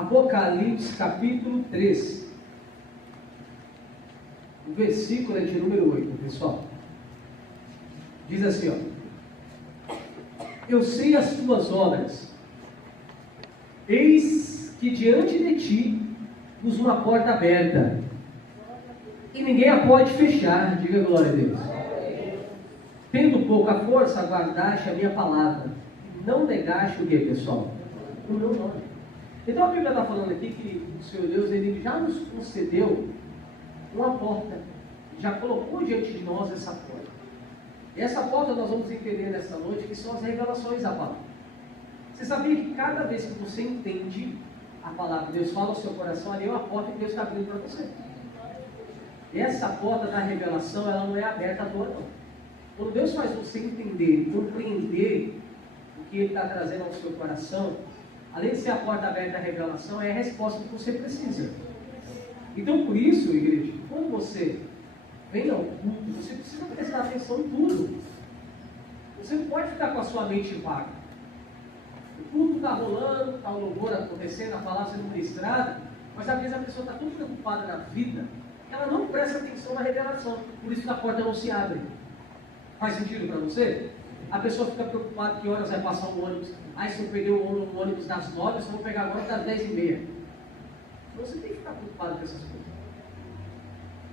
Apocalipse capítulo 3. O versículo é de número 8, pessoal. Diz assim, ó: eu sei as tuas obras, eis que diante de ti pus uma porta aberta, e ninguém a pode fechar. Diga glória a Deus. Tendo pouca força, guardaste a minha palavra, não negaste o que, pessoal? O meu nome. Então a Bíblia está falando aqui que o Senhor Deus, Ele já nos concedeu uma porta, já colocou diante de nós essa porta. E essa porta nós vamos entender nessa noite que são as revelações da palavra. Você sabia que cada vez que você entende a palavra, Deus fala ao seu coração, ali é uma porta que Deus está abrindo para você. E essa porta da revelação, ela não é aberta à toa, não. Quando Deus faz você entender, compreender o que Ele está trazendo ao seu coração, além de ser a porta aberta da revelação, é a resposta que você precisa. Então, por isso, igreja, quando você vem ao culto, você precisa prestar atenção em tudo. Você não pode ficar com a sua mente vaga. O culto está rolando, está o louvor acontecendo, a palavra sendo ministrada, mas às vezes a pessoa está tão preocupada na vida, que ela não presta atenção na revelação. Por isso que a porta não se abre. Faz sentido para você? A pessoa fica preocupada que horas vai passar o ônibus. Se eu perder o ônibus das 9, eu só vou pegar agora das 10h30. Então você tem que ficar preocupado com essas coisas.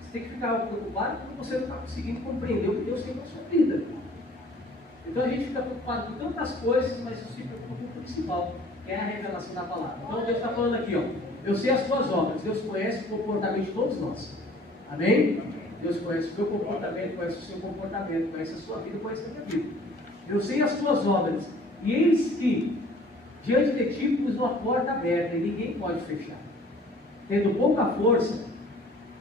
Você tem que ficar preocupado porque você não está conseguindo compreender o que Deus tem para a sua vida. Então a gente fica preocupado com tantas coisas, mas se preocupa com o principal, que é a revelação da palavra. Então Deus está falando aqui, ó: eu sei as tuas obras. Deus conhece o comportamento de todos nós. Amém? Deus conhece o meu comportamento, conhece o seu comportamento, conhece a sua vida, conhece a minha vida. Eu sei as tuas obras, e eis que diante de ti pus uma porta aberta, e ninguém pode fechar. Tendo pouca força,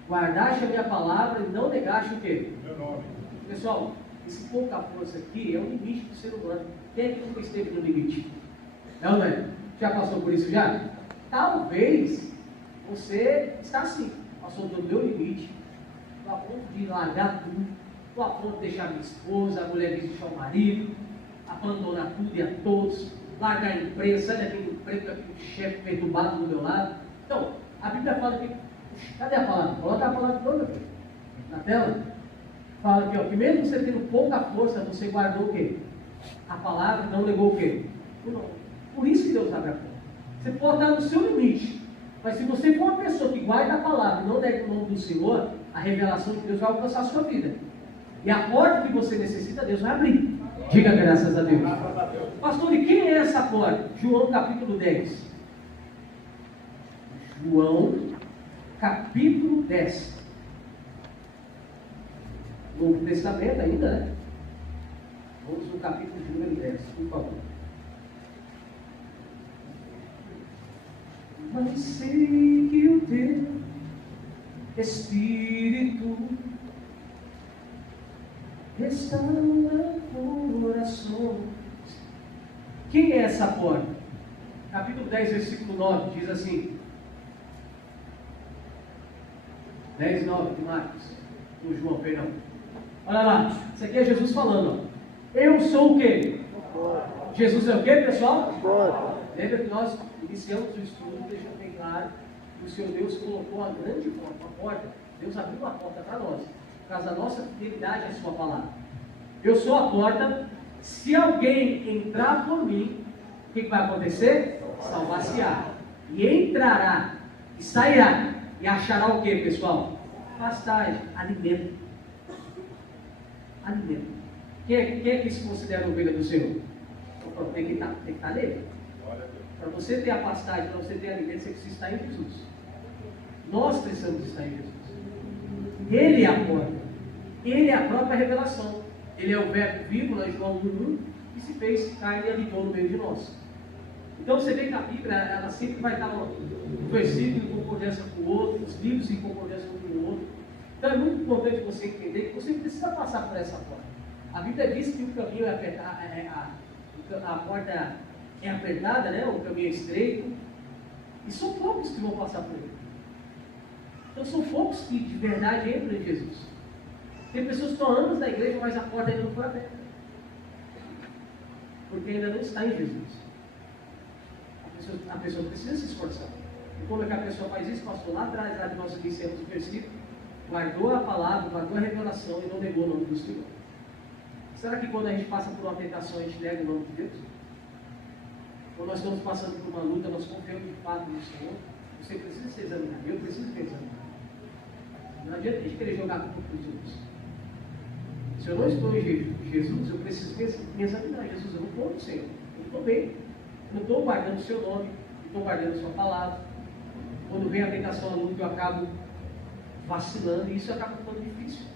guardaste a minha palavra e não negaste o quê? Meu nome. Pessoal, esse pouca força aqui é o limite do ser humano. Quem é que nunca esteve no limite? Não é? Já passou por isso já? Talvez você está assim, passou do meu limite, estou a ponto de largar tudo, estou a ponto de deixar minha esposa, a mulher de deixar o marido, abandonar tudo e a todos, largar a empresa, sair daquele emprego, daquele chefe perturbado do meu lado. Então, a Bíblia fala que, cadê a palavra? Coloca a palavra toda aqui, na tela. Fala aqui, ó, que mesmo você tendo pouca força, você guardou o quê? A palavra, não negou o quê? O nome. Por isso que Deus abre a porta. Você pode estar no seu limite, mas se você for uma pessoa que guarda a palavra e não nega o nome do Senhor, a revelação de Deus vai alcançar a sua vida. E a porta que você necessita, Deus vai abrir. Diga graças a Deus. Pastor, e quem é essa porta? João capítulo 10. João capítulo 10. Novo Testamento ainda, né? Vamos no capítulo de número 10, por favor. Mas sei que o teu Espírito está no coração. Quem é essa porta? Capítulo 10, versículo 9, diz assim: 10, 9 de Marcos, do João, perdão. Olha lá, isso aqui é Jesus falando, ó. Eu sou o quê? Jesus é o quê, pessoal? Lembra que nós iniciamos o estudo, deixando bem claro que o Senhor Deus colocou a grande porta, a porta. Deus abriu uma porta para nós, por causa da nossa fidelidade à sua palavra. Eu sou a porta. Se alguém entrar por mim, o que vai acontecer? Salvar-se-á, e entrará, e sairá, e achará o que, pessoal? Pastagem, alimento. Alimento. Quem é que se considera ovelha do Senhor? Então, tem que estar nele. Para você ter a pastagem, para você ter alimento, você precisa estar em Jesus. Nós precisamos estar em Jesus. Ele é a porta. Ele é a própria revelação. Ele é o verbo vivo, lá em João 1, que se fez carne e habitou no meio de nós. Então você vê que a Bíblia, ela sempre vai estar um versículo em concordância com o outro, os livros em concordância com o outro. Então é muito importante você entender que você precisa passar por essa porta. A Bíblia diz que o caminho é apertado, a porta é apertada, né? O caminho é estreito, e são poucos que vão passar por ele. Então são poucos que de verdade entram em Jesus. Tem pessoas que estão anos na igreja, mas a porta ainda não foi aberta, porque ainda não está em Jesus. A pessoa precisa se esforçar. E como é que a pessoa faz isso? Pastor, lá atrás, lá de nós iniciamos o versículo, guardou a palavra, guardou a revelação e não negou o nome do Senhor. Será que quando a gente passa por uma tentação, a gente nega o nome de Deus? Quando nós estamos passando por uma luta, nós confiamos de fato no Senhor. Você precisa se examinar, eu preciso me examinar. Não adianta a gente querer jogar culpa para os outros. Se eu não estou em Jesus, eu preciso me examinar. Jesus, eu não estou no Senhor, eu não estou bem. Eu não estou guardando o seu nome, não estou guardando a sua palavra. Quando vem a tentação, a luta, eu acabo vacilando e isso acaba ficando difícil.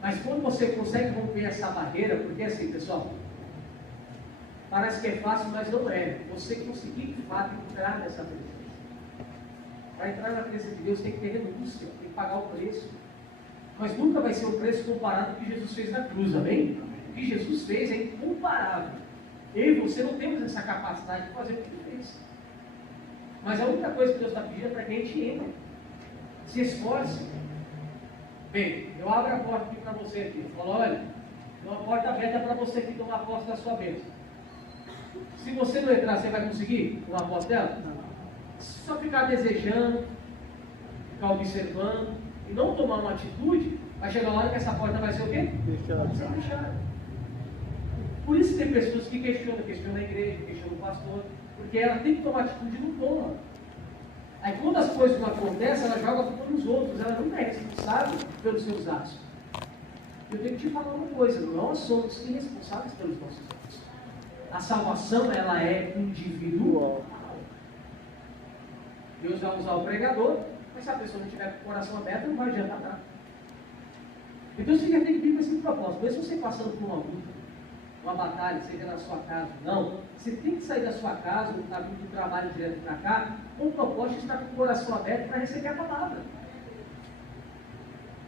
Mas quando você consegue romper essa barreira, porque assim, pessoal, parece que é fácil, mas não é. Você conseguir de fato entrar nessa presença. Para entrar na presença de Deus tem que ter renúncia, tem que pagar o preço. Mas nunca vai ser um preço comparado com o que Jesus fez na cruz, amém? O que Jesus fez é incomparável. Eu e você não temos essa capacidade de fazer o que ele fez. Mas a única coisa que Deus está pedindo é para que a gente entre. Se esforce. Bem, eu abro a porta aqui para você aqui. Eu falo, olha, tem uma porta aberta para você aqui tomar posse da sua bênção. Se você não entrar, você vai conseguir tomar posse dela? Não. Só ficar desejando, ficar observando e não tomar uma atitude, vai chegar uma hora que essa porta vai ser o quê? Vai ser fechada. Por isso tem pessoas que questionam a igreja, questionam o pastor, porque ela tem que tomar atitude e não toma. Aí quando as coisas não acontecem, ela joga a culpa nos outros, ela não é responsável pelos seus atos. Eu tenho que te falar uma coisa, nós somos irresponsáveis pelos nossos atos. A salvação, ela é individual. Deus vai usar o pregador, mas se a pessoa não tiver com o coração aberto, não vai adiantar nada. Então você já tem que vir com esse propósito. Mesmo você passando por uma luta, uma batalha, seja na sua casa, não. Você tem que sair da sua casa, ou está vindo do trabalho direto para cá, com o propósito de estar com o coração aberto para receber a palavra.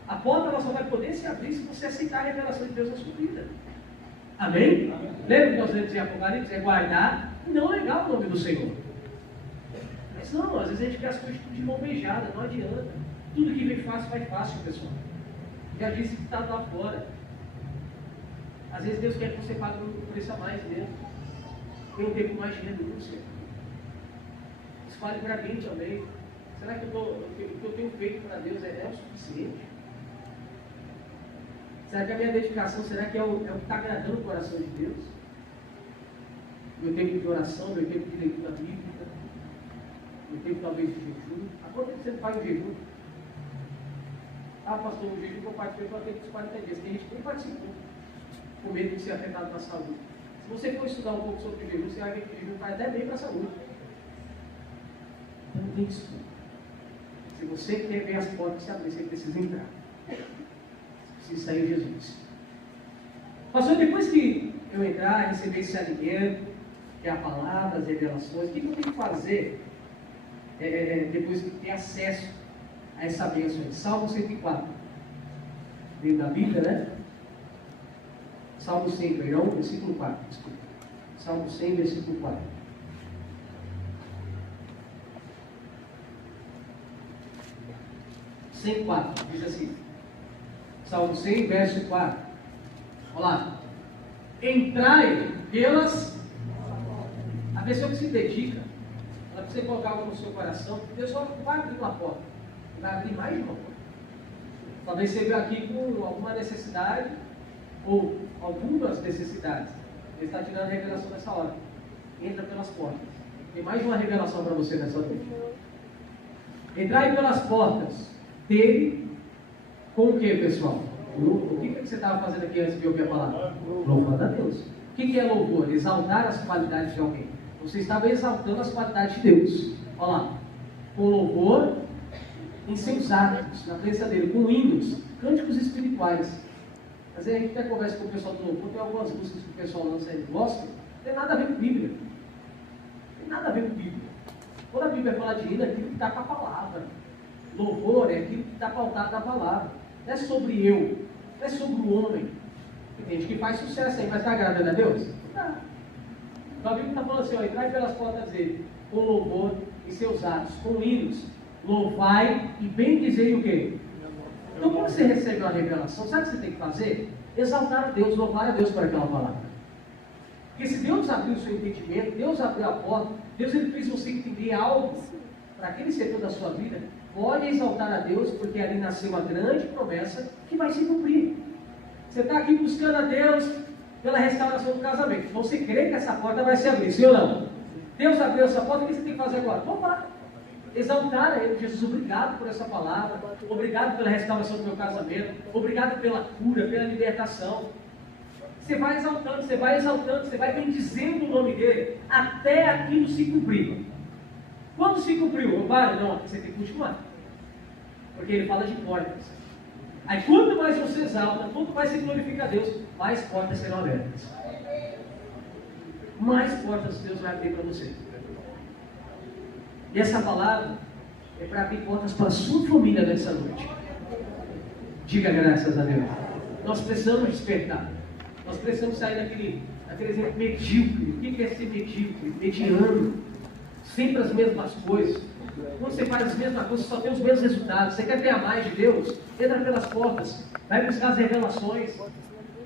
A porta ela só vai poder se abrir se você aceitar a revelação de Deus na sua vida. Amém? Lembra que nós lemos em Apocalipse? É guardar e não negar o nome do Senhor. Mas não, às vezes a gente quer as coisas de mão beijada, não adianta. Tudo que vem fácil, vai fácil, pessoal. Já disse que está lá fora. Às vezes Deus quer que você pague um preço a mais mesmo. Tem um tempo mais de renúncia. Escolhe para mim também. Será que o que eu tenho feito para Deus é o suficiente? Será que a minha dedicação, será que é o que está agradando o coração de Deus? Meu tempo de oração, meu tempo de leitura bíblica, meu tempo talvez de jejum. Há quanto tempo você não faz o jejum? Ah, pastor, o jejum que eu participei foi aquele dos 40 dias. Tem gente que nem participou, com medo de ser afetado na saúde. Se você for estudar um pouco sobre o jejum, você vai ver que o jejum faz até bem para a saúde. Então não tem desculpa. Se você quer ver as portas se abrir, você precisa entrar. Você precisa sair de Jesus. Pastor, depois que eu entrar, receber esse alimento, que é a palavra, as revelações, o que eu tenho que fazer depois de ter acesso a essa bênção? Salmo 104. Dentro da Bíblia, né? Salmo 100, versículo 4. Desculpa. Salmo 100, versículo 4. Salmo 104, diz assim. Salmo 100, verso 4. Olha lá. Entrai pelas... A pessoa que se dedica, ela precisa colocar algo no seu coração, porque Deus só vai abrir uma porta. Vai abrir mais de uma porta. Talvez você veja aqui com alguma necessidade, ou algumas necessidades. Ele está tirando a revelação nessa hora. Entra pelas portas. Tem mais de uma revelação para você nessa noite. Entrai pelas portas dele com o que, pessoal? O que você estava fazendo aqui antes de ouvir a palavra? Louvando a Deus. O que é louvor? Exaltar as qualidades de alguém. Você estava exaltando as qualidades de Deus. Olha lá. Com louvor em seus atos, na presença dele, com hinos, cânticos espirituais. Às vezes a gente até conversa com o pessoal do louvor, tem algumas músicas que o pessoal lança aí, gosta, não tem nada a ver com Bíblia. Não tem nada a ver com Bíblia. Quando a Bíblia fala de hino, é aquilo que está com a palavra. Louvor é aquilo que está pautado na palavra. Não é sobre eu, não é sobre o homem. Tem gente que faz sucesso aí, mas está agradando a Deus? Não. Então a Bíblia está falando assim, ó, entrai pelas portas dele, com louvor em seus atos, com hinos, louvai e bendizei o quê? Então quando você recebe uma revelação, sabe o que você tem que fazer? Exaltar a Deus, louvar a Deus por aquela palavra. Porque se Deus abriu o seu entendimento, Deus abriu a porta, Deus ele fez você entender algo para aquele setor da sua vida, pode exaltar a Deus, porque ali nasceu uma grande promessa que vai se cumprir. Você está aqui buscando a Deus pela restauração do casamento. Então você crê que essa porta vai se abrir, sim ou não? Deus abriu essa porta, o que você tem que fazer agora? Louvar. Exaltar a Ele. Jesus, obrigado por essa palavra. Obrigado pela restauração do meu casamento. Obrigado pela cura, pela libertação. Você vai exaltando, você vai exaltando, você vai bendizendo o nome dEle até aquilo se cumprir. Quando se cumpriu? Eu paro? Não, você tem que continuar. Porque Ele fala de portas. Aí quanto mais você exalta, quanto mais você glorifica a Deus, mais portas serão abertas. Mais portas Deus vai abrir para você. E essa palavra é para abrir portas para a sua família nessa noite. Diga graças a Deus. Nós precisamos despertar. Nós precisamos sair daquele exemplo medíocre. O que é ser medíocre? Mediano. Sempre as mesmas coisas. Quando você faz as mesmas coisas, só tem os mesmos resultados. Você quer ter a mais de Deus? Entra pelas portas. Vai buscar as revelações.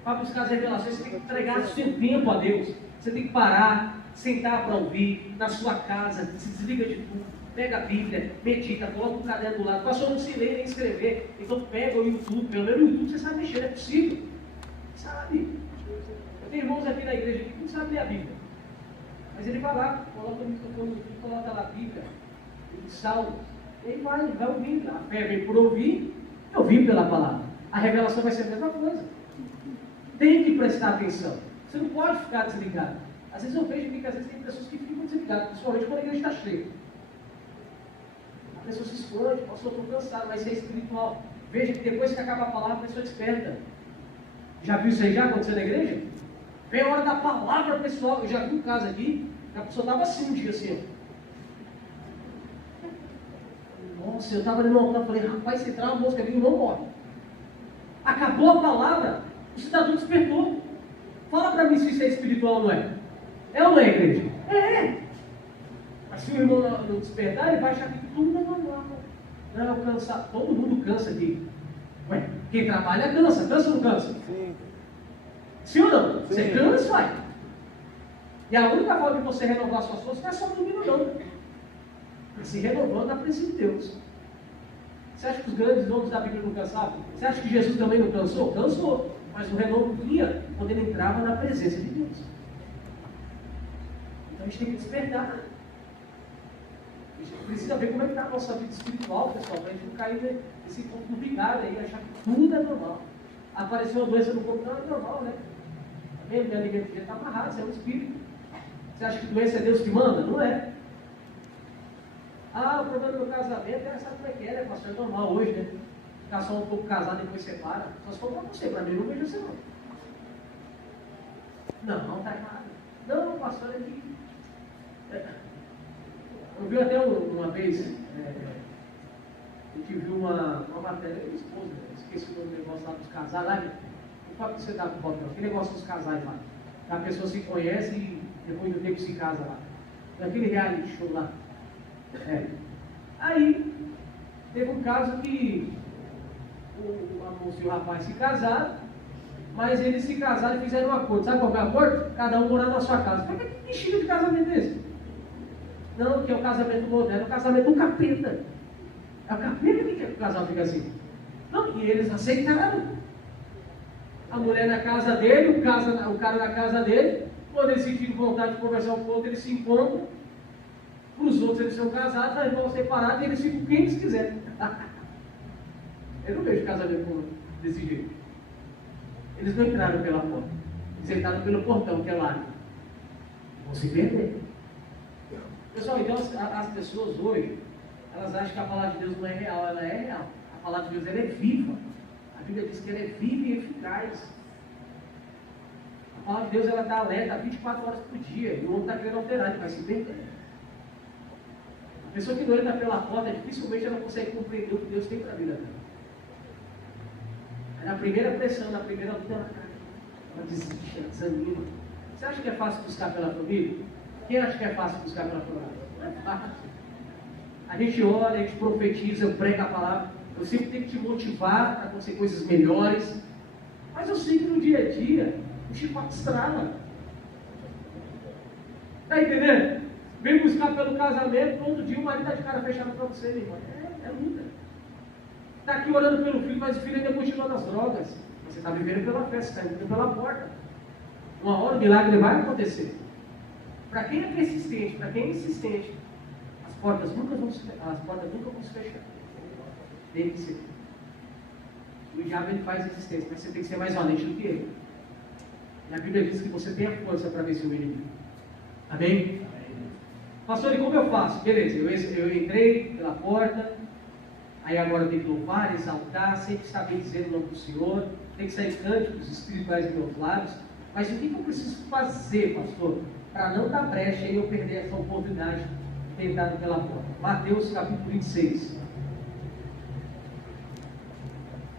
Vai buscar as revelações. Você tem que entregar o seu tempo a Deus. Você tem que parar, sentar para ouvir, na sua casa, se desliga de tudo, pega a Bíblia, medita, coloca um caderno do lado. Pastor, não se lê nem escrever. Então pega o YouTube, pelo menos o YouTube você sabe mexer, é possível. Sabe? Eu tenho irmãos aqui na igreja que não sabem ler a Bíblia. Mas ele vai lá, coloca o microfone, coloca lá a Bíblia, ele salva, e aí vai ouvindo. A fé vem por ouvir e ouvir pela palavra. A revelação vai ser a mesma coisa. Tem que prestar atenção. Você não pode ficar desligado. Às vezes eu vejo que às vezes tem pessoas que ficam desligadas, principalmente quando a igreja está cheia. A pessoa se esconde, pastor, estou cansado, mas isso é espiritual. Veja que depois que acaba a palavra, a pessoa desperta. Já viu isso aí já acontecendo na igreja? Vem a hora da palavra, pessoal. Eu já vi um caso aqui, a pessoa estava assim um dia assim, ó. Nossa, eu estava ali no altar, falei, rapaz, se entrar uma mosca ali, não morre. Acabou a palavra, o cidadão despertou. Fala para mim se isso é espiritual ou não é. É ou não é, igreja? É. Mas se o irmão não despertar, ele vai achar que tudo é normal. Não, cansar. Todo mundo cansa aqui. Ué, quem trabalha cansa. Cansa ou não cansa? Sim. Sim ou não? Sim. Você cansa, vai. E a única forma de você renovar suas forças não é só dormindo, não. É se renovando a princípio de Deus. Você acha que os grandes nomes da Bíblia não cansavam? Você acha que Jesus também não cansou? Cansou. Mas o renovo vinha quando ele entrava na presença de Deus. Então a gente tem que despertar. A gente precisa ver como é que está a nossa vida espiritual, pessoal, para a gente não cair nesse ponto do vigário aí, achar que tudo é normal. Apareceu uma doença no corpo, não é normal, né? Tá vendo? Minha alimento está amarrado, isso é um espírito. Você acha que doença é Deus que manda? Não é. Ah, o problema do meu casamento, sabe como é que é, né, pastor? É normal hoje, né? Ficar só um pouco casado e depois separa. Só se for para você, para mim não vejo você não. Não, está errado. Não, pastor, é que... Eu vi até uma vez, a gente viu uma matéria, minha esposa, esqueci o negócio lá dos casais lá, não fala que você dá pro papel, aquele negócio dos casais lá. A pessoa se conhece e depois do tempo se casa lá. Naquele reality show lá. Aí, teve um caso que a moça e o rapaz se casaram, mas eles se casaram e fizeram um acordo. Sabe qual é o acordo? Cada um morar na sua casa. Mas que estilo de casamento é esse? Não, que é o casamento moderno, é o casamento do capeta. É o capeta que quer que o casal fique assim. Não, e eles aceitaram. A mulher na casa dele, o cara na casa dele. Quando eles sentirem vontade de conversar um com o outro, eles se encontram. Para os outros, eles são casados, aí vão separados e eles ficam quem eles quiserem. Eu não vejo casamento desse jeito. Eles não entraram pela porta. Eles entraram pelo portão, que é lá. Vão se perder. Pessoal, então as pessoas hoje, elas acham que a palavra de Deus não é real. Ela é real. A palavra de Deus ela é viva. A Bíblia diz que ela é viva e eficaz. A palavra de Deus ela está alerta 24 horas por dia. E o homem está querendo alterar, ele vai se perder. A pessoa que não entra pela porta, dificilmente ela consegue compreender o que Deus tem para a vida dela. Na primeira pressão, na primeira luta, ela desiste, ela desanima. Você acha que é fácil buscar pela família? Quem acha que é fácil buscar pela família? Não é fácil. A gente ora, a gente profetiza, eu prego a palavra. Eu sempre tenho que te motivar para acontecer coisas melhores. Mas eu sei que no dia a dia, o chicote estrala. Está entendendo? Vem buscar pelo casamento, todo dia o marido está de cara fechada para você, meu irmão. É luta. Está aqui orando pelo filho, mas o filho ainda continua nas drogas. Você está vivendo pela fé, você está vivendo pela porta. Uma hora o milagre vai acontecer. Para quem é persistente, para quem é insistente, as portas nunca vão se fechar. Tem que ser. O diabo ele faz resistência, mas você tem que ser mais valente do que ele. E a Bíblia diz que você tem a força para vencer o inimigo. Amém? Pastor, e como eu faço? Beleza, eu entrei pela porta, aí agora eu tenho que louvar, exaltar, sempre estar bem dizendo o nome do Senhor, tem que sair cânticos espirituais dos meus lábios. Mas o que eu preciso fazer, pastor, para não dar brecha e eu perder essa oportunidade de entrar pela porta? Mateus capítulo 26.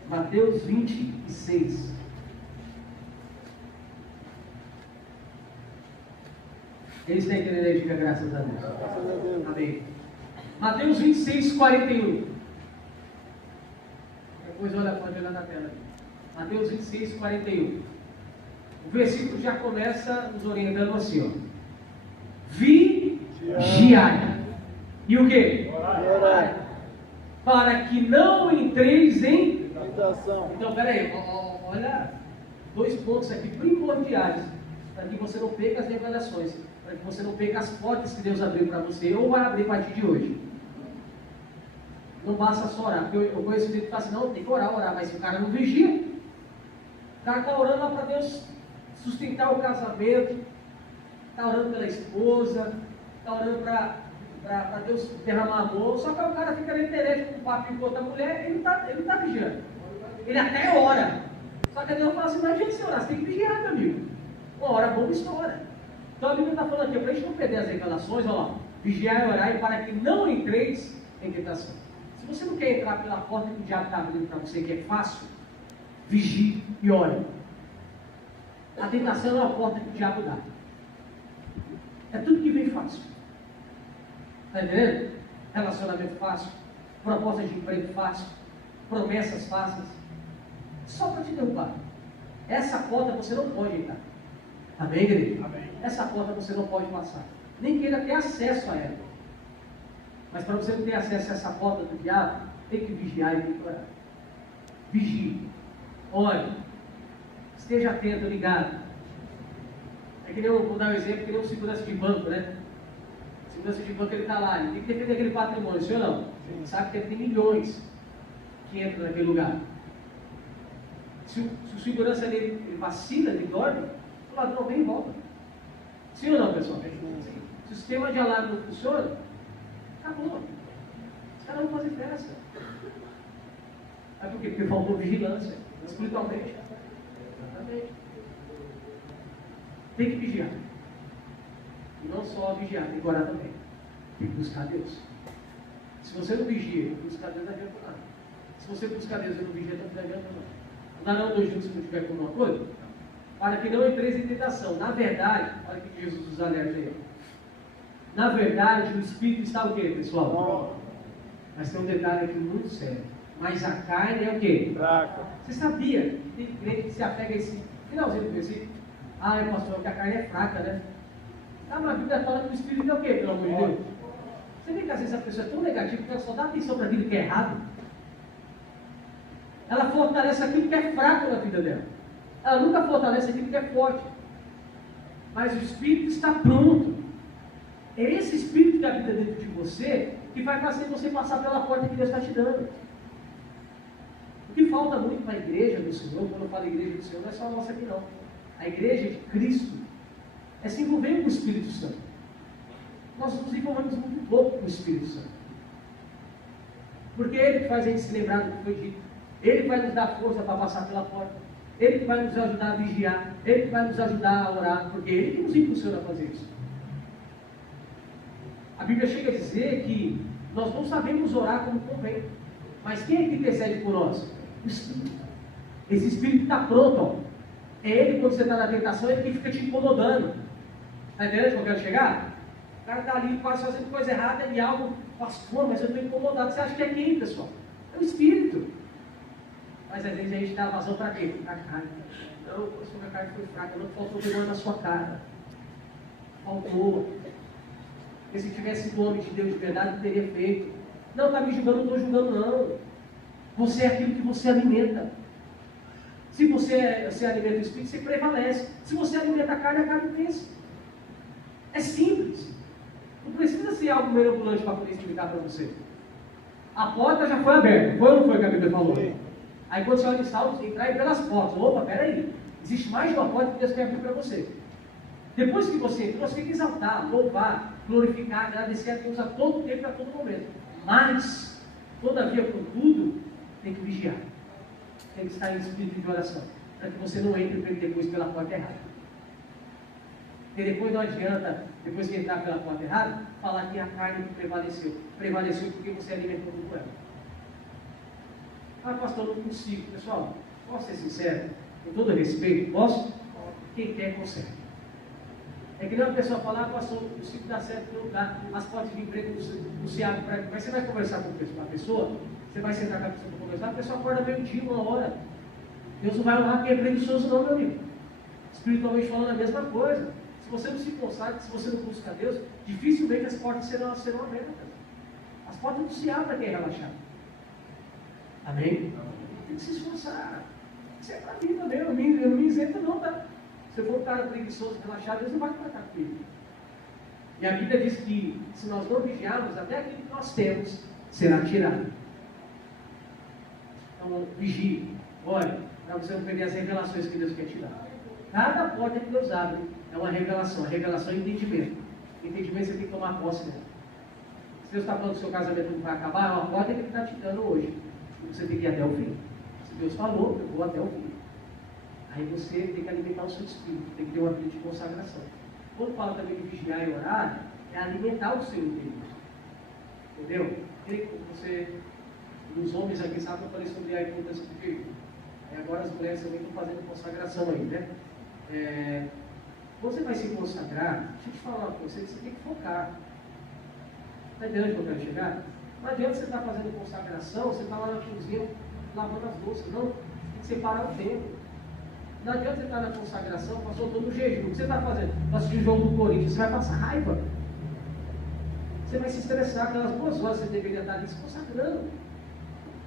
Mateus 26. Quem está entendendo aí, diga graças a Deus. Amém. Mateus 26, 41. Depois pode olhar na tela. Mateus 26, 41. O versículo já começa nos orientando assim, ó. Vigiai. E o quê? Orai. Para que não entreis em tentação. Então, peraí, olha 2 pontos aqui primordiais, para que você não perca as revelações, para que você não perca as portas que Deus abriu para você, ou vai abrir a partir de hoje. Não basta só orar, porque eu conheço gente que fala assim, não, tem que orar, mas se o cara não vigia, o cara está orando lá para Deus sustentar o casamento, está orando pela esposa, está orando para Deus derramar amor, só que o cara fica na internet com um papinho com outra mulher, ele não está vigiando. Ele até ora. Só que Deus fala assim, não adianta você orar, você tem que vigiar, meu amigo. Uma hora boa estoura. Então a Bíblia está falando aqui, para a gente não perder as revelações, olha lá, vigiar e orar para que não entreis em tentação. Se você não quer entrar pela porta que o diabo está abrindo para você, que é fácil, vigie e ore. A tentação é uma porta que o diabo dá. É tudo que vem fácil. Está entendendo? Relacionamento fácil, proposta de emprego fácil, promessas fáceis, só para te derrubar. Essa porta você não pode entrar. Amém, igreja? Amém. Essa porta você não pode passar. Nem queira ter acesso a ela. Mas para você não ter acesso a essa porta do diabo, tem que vigiar e tem que orar. Vigie. Ore. Esteja atento, ligado. É que nem vou dar um exemplo, que nem um segurança de banco, né? O segurança de banco ele está lá, ele tem que defender aquele patrimônio, sim ou não? Ele sabe que tem milhões que entram naquele lugar. Se o segurança ele vacila, ele dorme, o ladrão vem e volta. Sim ou não, pessoal? Sim. Se o sistema de alarme não funciona, acabou. Os caras vão fazer festa. Sabe por quê? Porque faltou vigilância, espiritualmente. Exatamente. Tem que vigiar. E não só vigiar, tem que orar também. Tem que buscar Deus. Se você não vigia, buscar Deus não adianta nada. Se você buscar Deus e não vigia, não adianta nada. Não 2 juntos se não tiver com uma coisa? Para que não entreis em tentação. Na verdade, olha que Jesus nos alerta aí. Na verdade, o Espírito está o quê, pessoal? Mas tem um detalhe aqui muito sério. Mas a carne é o quê? Fraca. Você sabia que tem crente que se apega a esse finalzinho do versículo? Ah, pastor, que a carne é fraca, né? Ah, mas a Bíblia fala que o Espírito é o quê, pelo amor de Deus? Você vê que às vezes a pessoa é tão negativa que ela só dá atenção para aquilo que é errado. Ela fortalece aquilo que é fraco na vida dela. Ela nunca fortalece aquilo que é forte. Mas o Espírito está pronto. É esse Espírito que habita dentro de você que vai fazer você passar pela porta que Deus está te dando. O que falta muito para a igreja do Senhor, quando eu falo igreja do Senhor, não é só a nossa aqui não. A igreja de Cristo é se envolver com o Espírito Santo. Nós nos envolvemos muito pouco com o Espírito Santo. Porque Ele que faz a gente se lembrar do que foi dito. Ele que vai nos dar força para passar pela porta. Ele que vai nos ajudar a vigiar. Ele que vai nos ajudar a orar. Porque Ele que nos impulsiona a fazer isso. A Bíblia chega a dizer que nós não sabemos orar como convém. Mas quem é que intercede por nós? O Espírito. Esse Espírito está pronto, ó. É Ele, quando você está na tentação, é Ele que fica te incomodando. Está entendendo onde eu quero chegar? O cara está ali quase fazendo coisa errada e algo, pastor, mas eu estou incomodado. Você acha que é quem, pessoal? É o Espírito. Mas às vezes a gente dá vazão para quê? Para a carne. Não, pastor, a carne foi fraca, não faltou vergonha na sua cara. Faltou. Porque se tivesse sido homem de Deus de verdade, não teria feito. Não, está me julgando, não estou julgando, não. Você é aquilo que você alimenta. Se você alimenta o Espírito, você prevalece. Se você alimenta a carne vence. É simples. Não precisa ser algo mirabolante para poder explicar para você. A porta já foi aberta. Foi ou não foi que a Bíblia falou? Sim. Aí quando você olha em Salmos, entrar pelas portas. Opa, peraí. Existe mais de uma porta que Deus quer abrir para você. Depois que você entrou, você tem que exaltar, louvar, glorificar, agradecer a Deus a todo tempo e a todo momento. Mas, todavia, contudo, tem que vigiar. Tem que estar em espírito de oração. Para que você não entre depois pela porta errada. E depois não adianta, depois que entrar pela porta errada, falar que a carne prevaleceu. Prevaleceu porque você alimentou muito ela. Ah, pastor, não consigo. Pessoal, posso ser sincero? Com todo respeito, posso? Quem quer, consegue. É que nem uma pessoa falar, pastor, não consigo dar certo no lugar, as portas de emprego não se abrem para mim. Mas você vai conversar com a pessoa, você vai sentar com a pessoa para conversar, a pessoa acorda meio-dia, 1 hora. Deus não vai honrar quem é preguiçoso não, meu amigo. Espiritualmente falando a mesma coisa. Se você não se consagra, se você não busca Deus, dificilmente as portas serão abertas. As portas não se abrem para quem é relaxado. Amém? Tem que se esforçar. Isso é para mim também, eu não me isento não, tá? Se eu for um cara preguiçoso, relaxado, Deus não vai tratar comigo. E a Bíblia diz que se nós não vigiarmos, até aquilo que nós temos será tirado. Então, vigie. Olha, para você não perder as revelações que Deus quer te dar. Cada porta que Deus abre é uma revelação. A revelação é entendimento. Entendimento você tem que tomar posse dela. Se Deus está falando que o seu casamento não vai acabar, é uma porta que Ele está te dando hoje. E você tem que ir até o fim. Se Deus falou, eu vou até o fim. Aí você tem que alimentar o seu espírito, tem que ter uma vida de consagração. Quando fala também de vigiar e orar, é alimentar o seu interior. Entendeu? Você, os homens aqui sabem que eu falei sobre a importância do jejum. Agora as mulheres também estão fazendo consagração aí, né? Quando você vai se consagrar, deixa eu te falar uma coisa, você tem que focar. Está entendendo onde eu quero chegar? Não adianta você estar fazendo consagração, você está lá na cozinha lavando as louças, não. Você tem que separar o tempo. Não adianta você estar na consagração, passou todo o jejum. O que você está fazendo? Está assistindo o jogo do Corinthians, você vai passar raiva. Você vai se estressar, aquelas 2 horas você deveria estar ali se consagrando.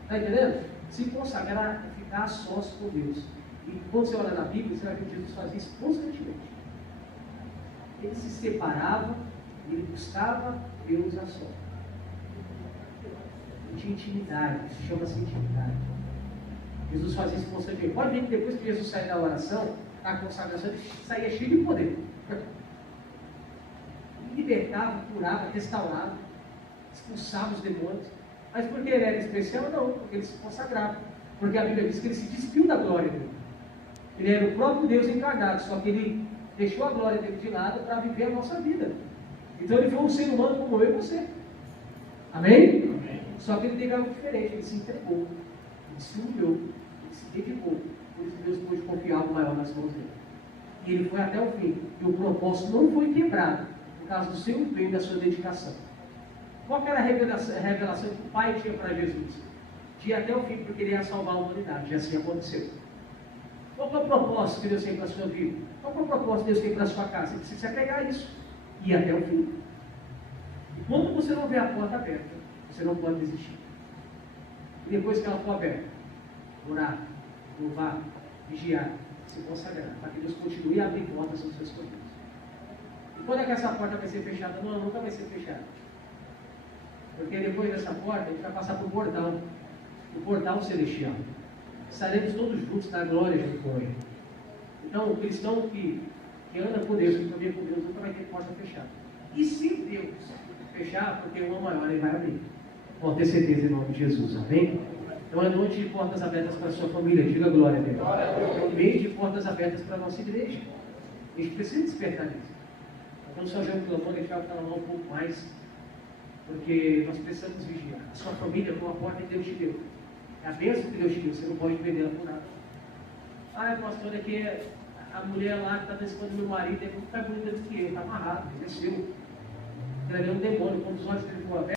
Está entendendo? Se consagrar é ficar a sós com Deus. E quando você olha na Bíblia, você vai ver que Jesus fazia isso constantemente. Ele se separava, ele buscava Deus a sós. Ele tinha intimidade, isso chama-se intimidade. Jesus fazia isso constantemente. Pode ver que depois que Jesus saiu da oração, a consagração, ele saía cheio de poder. Libertava, curava, restaurava, expulsava os demônios. Mas porque ele era especial? Não, porque ele se consagrava. Porque a Bíblia diz que ele se despiu da glória dele. Ele era o próprio Deus encarnado, só que ele deixou a glória dele de lado para viver a nossa vida. Então ele foi um ser humano como eu e você. Amém? Amém. Só que ele teve algo diferente, ele se entregou, ele se humilhou, ele se dedicou. Por isso Deus pôde confiar algo maior nas mãos dele. E ele foi até o fim. E o propósito não foi quebrado por causa do seu empenho e da sua dedicação. Qual que era a revelação que o Pai tinha para Jesus? De ir até o fim, porque ele ia salvar a humanidade. E assim aconteceu. Qual que é o propósito que Deus tem para a sua vida? Qual que é o propósito que Deus tem para a sua casa? Você precisa pegar isso e ir até o fim. E quando você não vê a porta aberta, você não pode desistir. E depois que ela for aberta, orar, louvar, vigiar, se consagrar, para que Deus continue a abrir portas nos seus caminhos. E quando é que essa porta vai ser fechada? Não, ela nunca vai ser fechada. Porque depois dessa porta, a gente vai passar por o portal celestial. Estaremos todos juntos na glória junto com Ele. Então, o cristão que anda com Deus, que caminha com Deus, nunca vai ter porta fechada. E se Deus fechar, porque uma maior Ele vai abrir. Pode ter certeza em nome de Jesus, amém? Então é noite de portas abertas para a sua família, diga glória a Deus. É um mês de portas abertas para a nossa igreja. A gente precisa despertar isso. Então, o São João clamou, a gente vai falar um pouco mais, porque nós precisamos vigiar. A sua família com a porta que Deus te deu. É a bênção que Deus te deu, você não pode perder ela por nada. Ah, pastor, é que a mulher lá que está escondendo do meu marido é muito mais bonita do que eu, está amarrado, ele é seu. Ele é um demônio, quando os olhos dele foram abertos.